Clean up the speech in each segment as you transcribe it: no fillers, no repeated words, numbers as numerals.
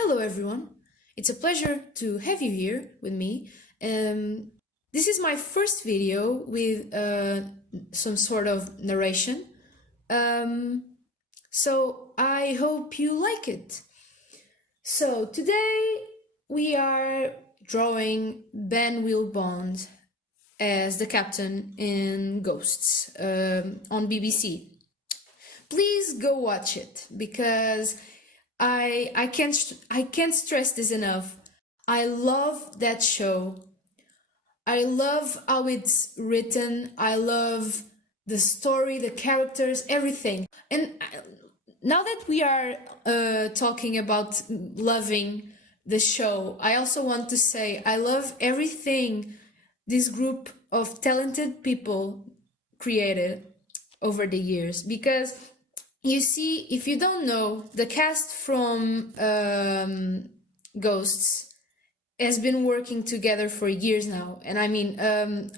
Hello everyone, it's a pleasure to have you here with me. This is my first video with some sort of narration, um, so I hope you like it. So today we are drawing Ben Will Bond as the captain in Ghosts on BBC. Please go watch it because I can't stress this enough. I love that show. I love how it's written. I love the story, the characters, everything. And now that we are talking about loving the show, I also want to say I love everything this group of talented people created over the years, because you see, if you don't know, the cast from Ghosts has been working together for years now. And I mean,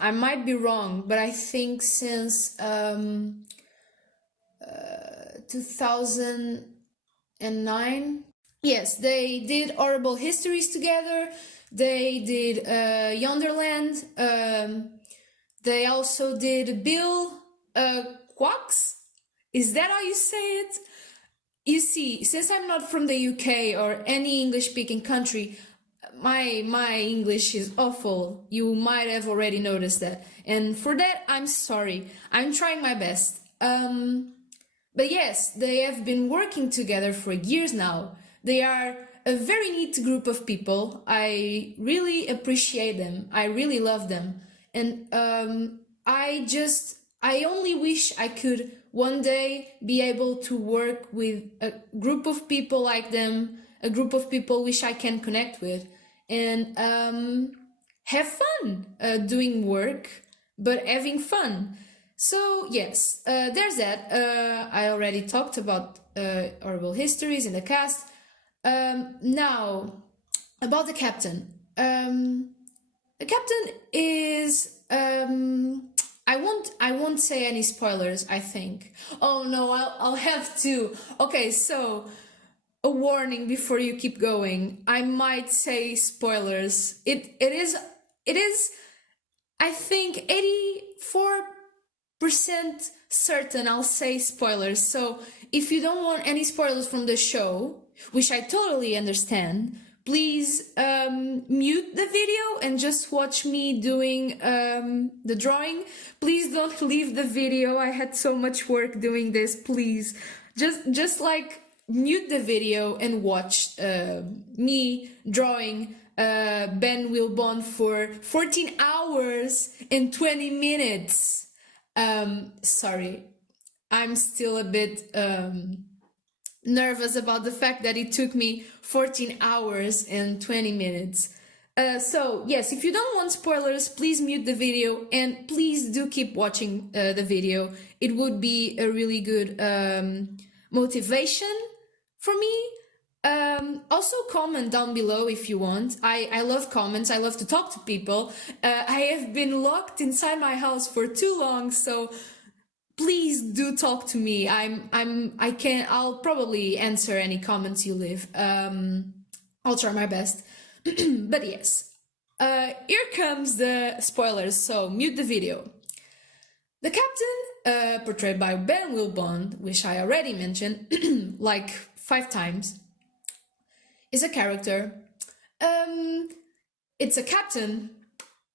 I might be wrong, but I think since 2009. Yes, they did Horrible Histories together. They did Yonderland. They also did Bill Quacks. Is that how you say it? You see, since I'm not from the UK or any English-speaking country, my English is awful. You might have already noticed that. And for that, I'm sorry. I'm trying my best. But yes, they have been working together for years now. They are a very neat group of people. I really appreciate them. I really love them. And I only wish I could one day be able to work with a group of people like them, a group of people which I can connect with, and have fun doing work, but having fun. So yes, there's that. I already talked about Horrible Histories in the cast. Now, about the captain. The captain is... I won't say any spoilers, I think. Oh no, I'll have to. Okay, so a warning before you keep going. I might say spoilers. It is I think 84% certain I'll say spoilers. So if you don't want any spoilers from the show, which I totally understand, please mute the video and just watch me doing the drawing. Please don't leave the video. I had so much work doing this. Please just like mute the video and watch me drawing Ben Will Bond for 14 hours and 20 minutes. Sorry, I'm still a bit nervous about the fact that it took me 14 hours and 20 minutes. So yes, if you don't want spoilers, please mute the video and please do keep watching the video. It would be a really good motivation for me. Also comment down below if you want. I love comments. I love to talk to people. I have been locked inside my house for too long, so please do talk to me. I'll probably answer any comments you leave. I'll try my best. But yes, here comes the spoilers, so mute the video. The captain, portrayed by Ben Will Bond, which I already mentioned like 5 times, is a character. It's a captain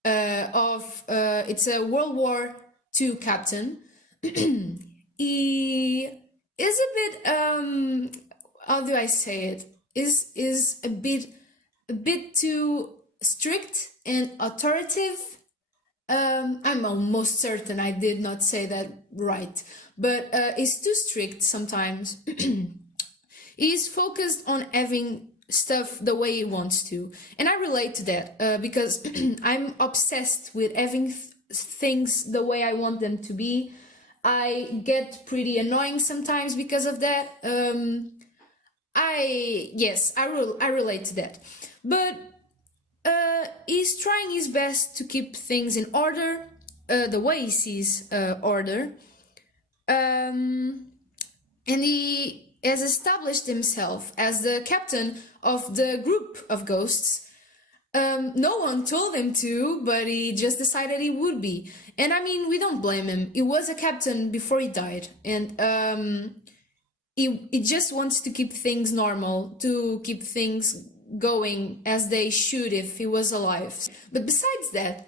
it's a World War II captain. He is a bit how do I say it? Is a bit too strict and authoritative. I'm almost certain I did not say that right, but it's too strict sometimes. He's focused on having stuff the way he wants to, and I relate to that because I'm obsessed with having things the way I want them to be. I get pretty annoying sometimes because of that. I relate to that, but he's trying his best to keep things in order, the way he sees order, and has established himself as the captain of the group of ghosts. No one told him to, but he just decided he would be. And I mean, we don't blame him. He was a captain before he died. And he just wants to keep things normal, to keep things going as they should if he was alive. But besides that,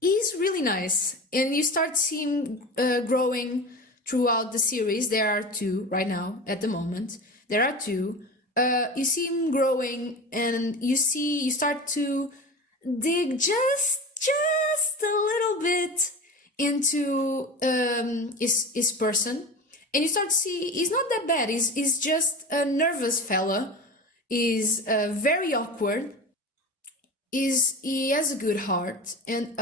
he's really nice. And you start seeing him growing throughout the series. There are 2 right now, at the moment. There are 2. You see him growing, and you start to dig just a little bit into his person, and you start to see he's not that bad. He's just a nervous fella. He's very awkward. He has a good heart, and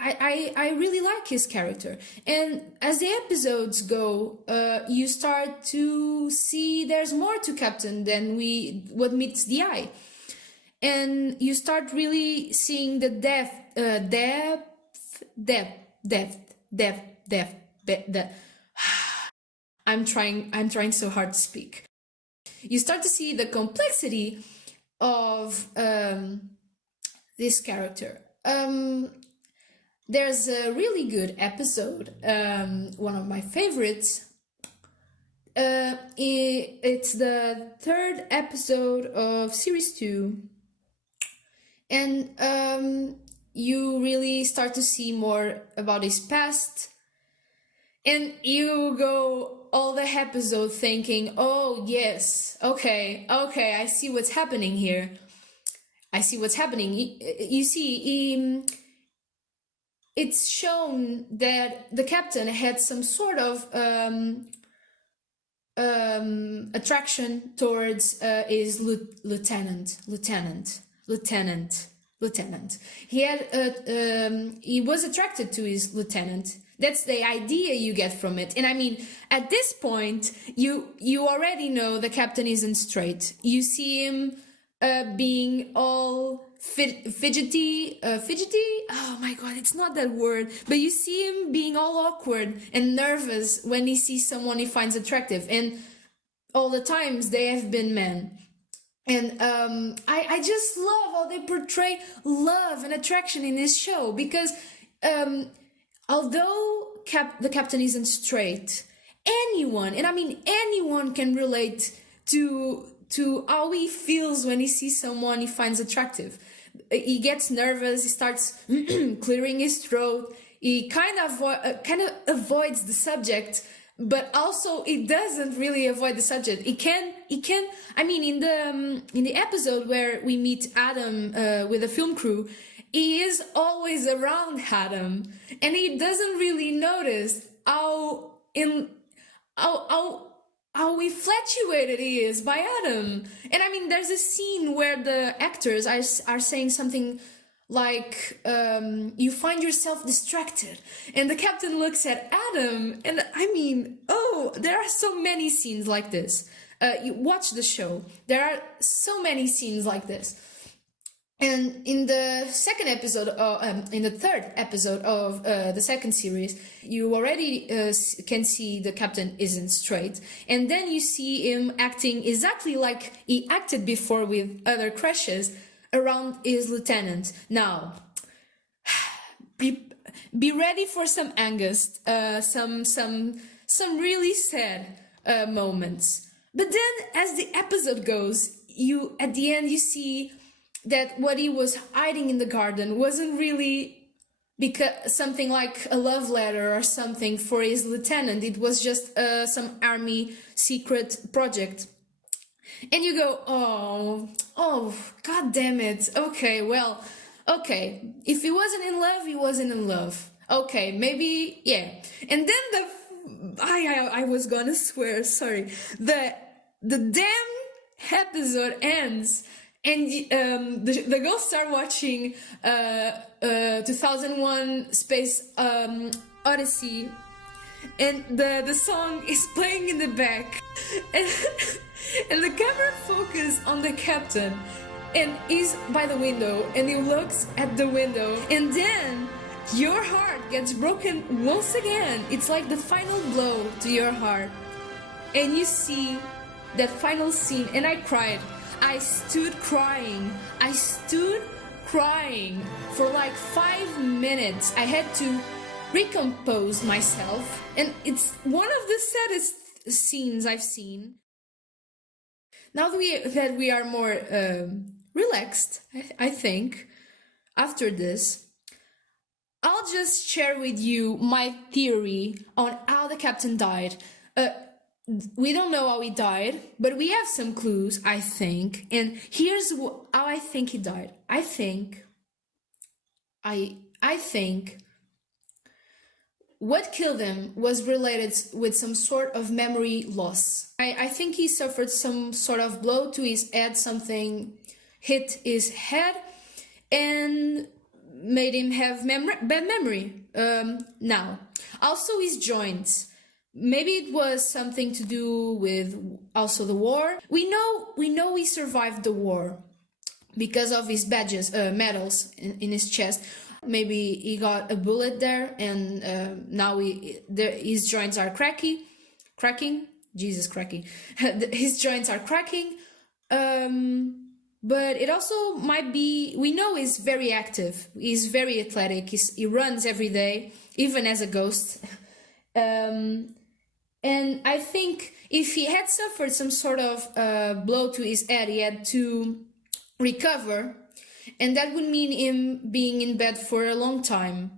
I really like his character. And as the episodes go, you start to see there's more to Captain than what meets the eye. And you start really seeing the depth. I'm trying so hard to speak. You start to see the complexity of this character. There's a really good episode, one of my favorites. It's the 3rd episode of series 2. And you really start to see more about his past. And you go all the episode thinking, oh yes, okay, I see what's happening here. I see what's happening. You see, it's shown that the captain had some sort of attraction towards his lieutenant. He was attracted to his lieutenant. That's the idea you get from it. And I mean, at this point, you already know the captain isn't straight. You see him being all fidgety. Oh my god, it's not that word. But you see him being all awkward and nervous when he sees someone he finds attractive. And all the times they have been men. And I just love how they portray love and attraction in this show, because although the captain isn't straight, anyone, and I mean anyone, can relate to how he feels when he sees someone he finds attractive. He gets nervous, he starts clearing his throat, he kind of avoids the subject, but also it doesn't really avoid the subject. It can. I mean, in the episode where we meet Adam with the film crew, he is always around Adam, and he doesn't really notice how infatuated he is by Adam. And I mean, there's a scene where the actors are saying something like, you find yourself distracted, and the captain looks at Adam, and I mean, oh, there are so many scenes like this. You watch the show, there are so many scenes like this. And in the second episode, in the 3rd episode of the 2nd series, you already can see the captain isn't straight, and then you see him acting exactly like he acted before with other crushes around his lieutenant. Now, be ready for some angst, some really sad moments. But then, as the episode goes, at the end you see that what he was hiding in the garden wasn't really because something like a love letter or something for his lieutenant. It was just some army secret project. And you go, oh, god damn it. Okay, well, okay. If he wasn't in love, he wasn't in love. Okay, maybe, yeah. And then I was gonna swear, sorry. The damn episode ends, and the ghosts are watching 2001 Space Odyssey, and the song is playing in the back, and the camera focuses on the captain, and he's by the window, and he looks at the window, and then your heart gets broken once again. It's like the final blow to your heart. And you see that final scene, and I cried. I stood crying. I stood crying for like 5 minutes. I had to recompose myself, and it's one of the saddest scenes I've seen. Now that we are more relaxed, I think, after this, I'll just share with you my theory on how the captain died. We don't know how he died, but we have some clues, I think. And here's how I think he died. I think what killed him was related with some sort of memory loss. I think he suffered some sort of blow to his head, something hit his head and made him have bad memory. Now, also his joints. Maybe it was something to do with also the war. We know he survived the war because of his badges, medals in his chest. Maybe he got a bullet there, and now his joints are cracking. Jesus, cracking. His joints are cracking. But it also might be, we know he's very active. He's very athletic. He runs every day, even as a ghost. And I think if he had suffered some sort of blow to his head, he had to recover, and that would mean him being in bed for a long time,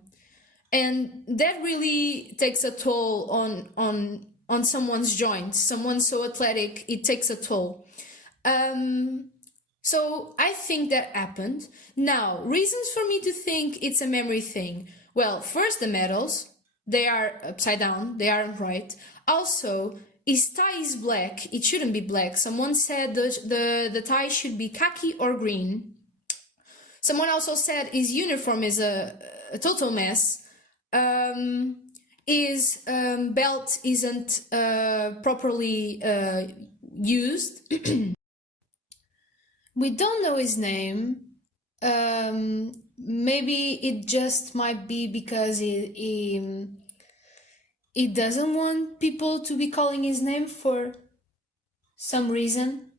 and that really takes a toll on someone's joints. Someone so athletic, it takes a toll. So I think that happened. Now, reasons for me to think it's a memory thing. Well, first, the medals, they are upside down, they aren't right. Also, his tie is black. It shouldn't be black. Someone said the tie should be khaki or green. Someone also said his uniform is a total mess. His belt isn't properly used. We don't know his name. Maybe it just might be because he doesn't want people to be calling his name for some reason.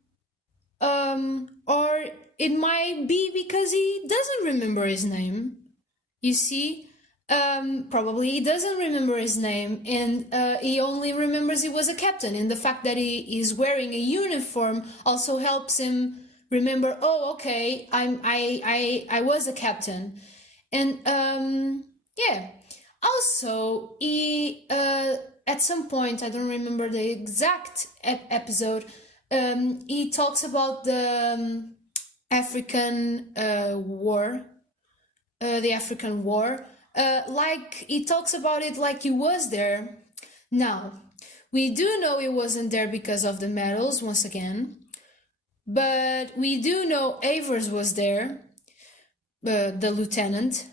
Or it might be because he doesn't remember his name. You see, probably he doesn't remember his name, and he only remembers he was a captain, and the fact that he is wearing a uniform also helps him remember, oh, okay, I was a captain. And yeah. Also, he at some point, I don't remember the exact episode, he talks about the African war, like he talks about it like he was there. Now, we do know he wasn't there because of the medals once again, but we do know Avers was there, the lieutenant.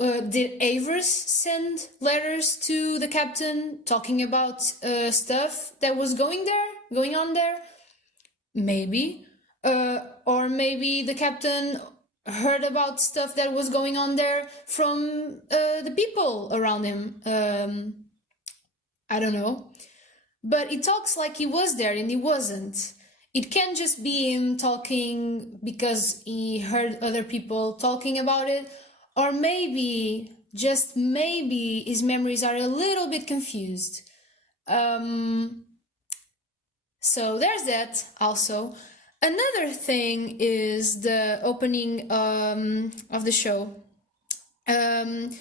Did Avers send letters to the captain talking about stuff that was going on there? Maybe. Or maybe the captain heard about stuff that was going on there from the people around him. I don't know. But it talks like he was there and he wasn't. It can't just be him talking because he heard other people talking about it. Or maybe, just maybe, his memories are a little bit confused. So there's that also. Another thing is the opening of the show. The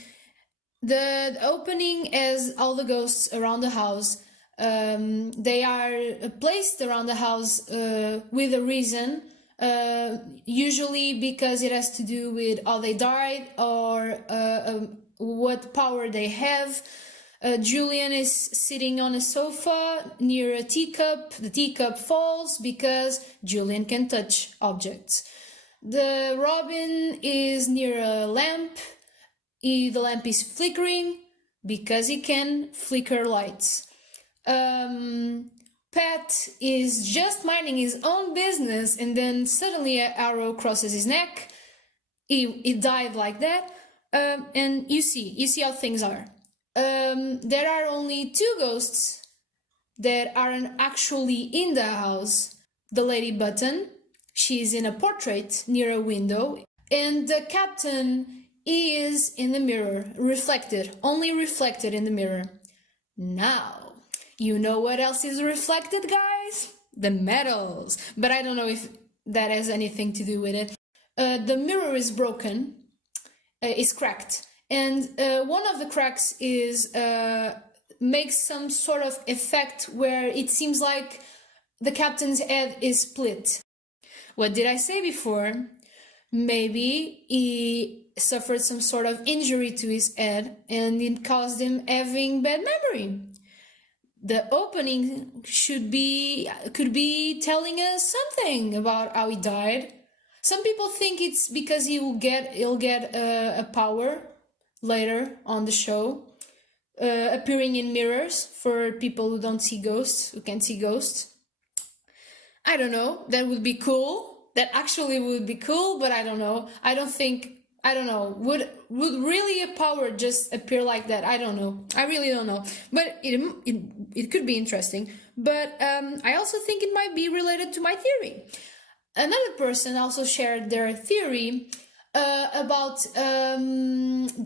opening has all the ghosts around the house. They are placed around the house with a reason. Usually because it has to do with how they died or what power they have. Julian is sitting on a sofa near a teacup. The teacup falls because Julian can touch objects. The Robin is near a lamp. The lamp is flickering because he can flicker lights. Pat is just minding his own business and then suddenly an arrow crosses his neck. He died like that. And you see how things are. There are only two ghosts that aren't actually in the house. The Lady Button, she's in a portrait near a window, and the captain is in the mirror, only reflected in the mirror. Now, you know what else is reflected, guys? The metals. But I don't know if that has anything to do with it. The mirror is broken, is cracked, and one of the cracks is makes some sort of effect where it seems like the captain's head is split. What did I say before? Maybe he suffered some sort of injury to his head and it caused him having bad memory. The opening could be telling us something about how he died. Some people think it's because he'll get a power later on the show, appearing in mirrors for people who don't see ghosts, who can't see ghosts. I don't know. That would be cool. That actually would be cool, but I don't know. I don't know. Would really a power just appear like that? I don't know. I really don't know. But it could be interesting. But I also think it might be related to my theory. Another person also shared their theory about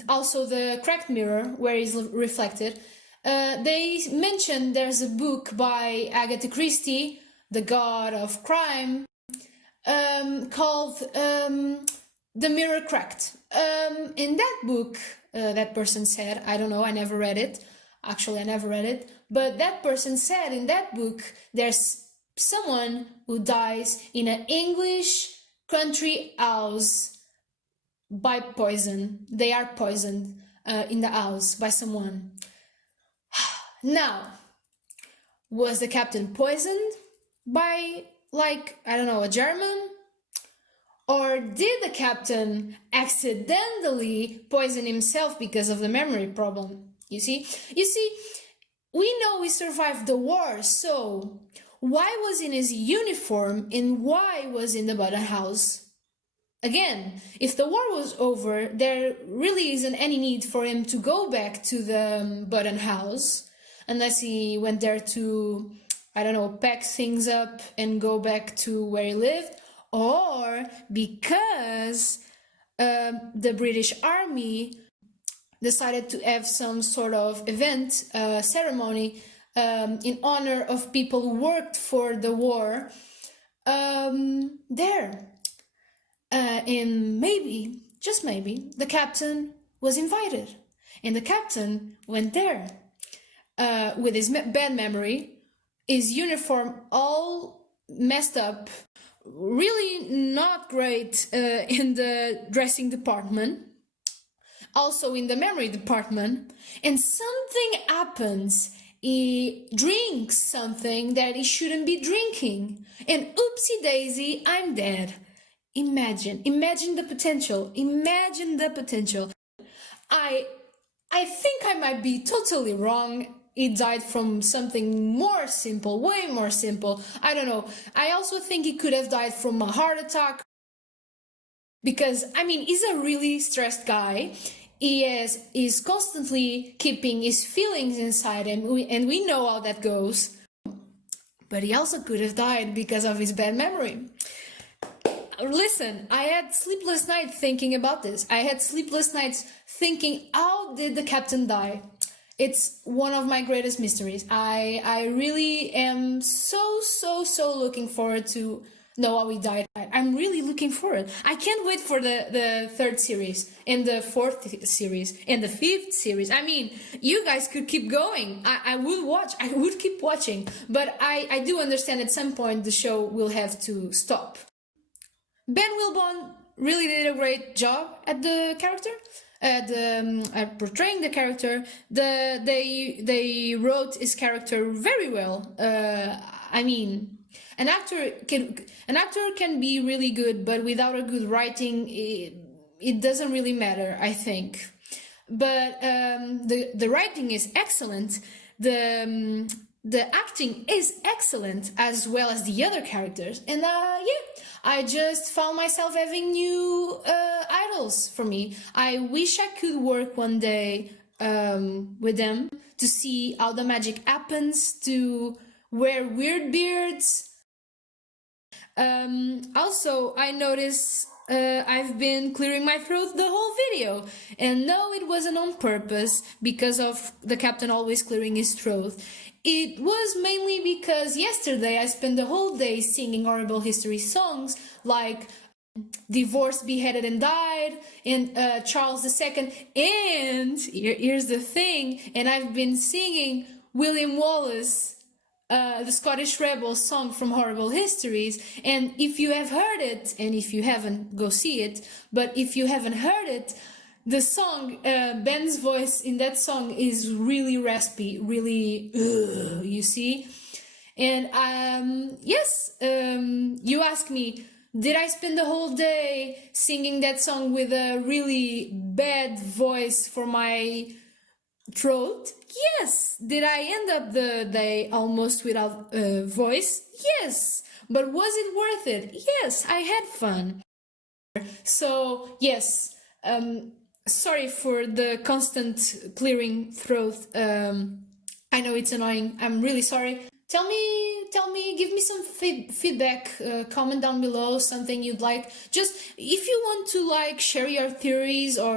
also the cracked mirror where it's reflected. They mentioned there's a book by Agatha Christie, the god of crime, called The Mirror Cracked. In that book, that person said, I don't know, I never read it. Actually, I never read it. But that person said in that book, there's someone who dies in an English country house by poison. They are poisoned in the house by someone. Now, was the captain poisoned by, like, I don't know, a German? Or did the captain accidentally poison himself because of the memory problem? You see, we know he survived the war, so why was in his uniform and why was in the Button house? Again, if the war was over, there really isn't any need for him to go back to the Button house, unless he went there to, I don't know, pack things up and go back to where he lived, or because the British Army decided to have some sort of event, ceremony, in honor of people who worked for the war there. And maybe, just maybe, the captain was invited. And the captain went there with his bad memory, his uniform all messed up, really not great in the dressing department, also in the memory department, and something happens. He drinks something that he shouldn't be drinking, and oopsie daisy, I'm dead. Imagine the potential. Imagine the potential. I think I might be totally wrong. He died from something more simple, way more simple. I don't know. I also think he could have died from a heart attack. Because, I mean, he's a really stressed guy. He's constantly keeping his feelings inside him, and we know how that goes. But he also could have died because of his bad memory. Listen, I had sleepless nights thinking about this. I had sleepless nights thinking, how did the captain die? It's one of my greatest mysteries. I really am so looking forward to know how he died. I'm really looking forward. I can't wait for the third series and the fourth series and the fifth series. I mean, you guys could keep going. I would watch. I would keep watching. But I do understand at some point the show will have to stop. Ben Wilbon really did a great job at the character, at portraying the character. They wrote his character very well. I mean, an actor can be really good, but without a good writing, it doesn't really matter, I think. But the writing is excellent. the acting is excellent as well as the other characters. And yeah, I just found myself having new idols for me. I wish I could work one day with them to see how the magic happens, to wear weird beards. Also, I noticed I've been clearing my throat the whole video, and no, it wasn't on purpose because of the captain always clearing his throat. It was mainly because yesterday I spent the whole day singing horrible history songs like Divorced, Beheaded and Died, and Charles II, and here's the thing, and I've been singing William Wallace, the Scottish Rebel song from Horrible Histories. And if you have heard it, and if you haven't, go see it, but if you haven't heard it, the song, Ben's voice in that song is really raspy, really, you see? And yes, you ask me, did I spend the whole day singing that song with a really bad voice for my throat? Yes. Did I end up the day almost without a voice? Yes. But was it worth it? Yes, I had fun. So, yes, sorry for the constant clearing throat. I know it's annoying. I'm really sorry. Tell me, give me some feedback, comment down below, something you'd like. Just, if you want to, like, share your theories or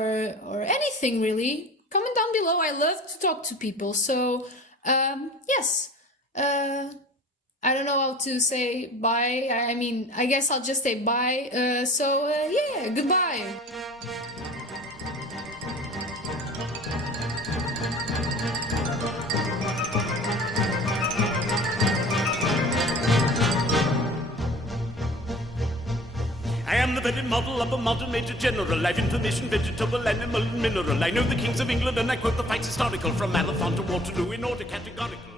anything, really, comment down below. I love to talk to people. So, yes, I don't know how to say bye. I mean, I guess I'll just say bye. Yeah, goodbye. I am the very model of a modern major general. Life, information, vegetable, animal, and mineral. I know the kings of England and I quote the facts historical from Malathon to Waterloo in order categorical.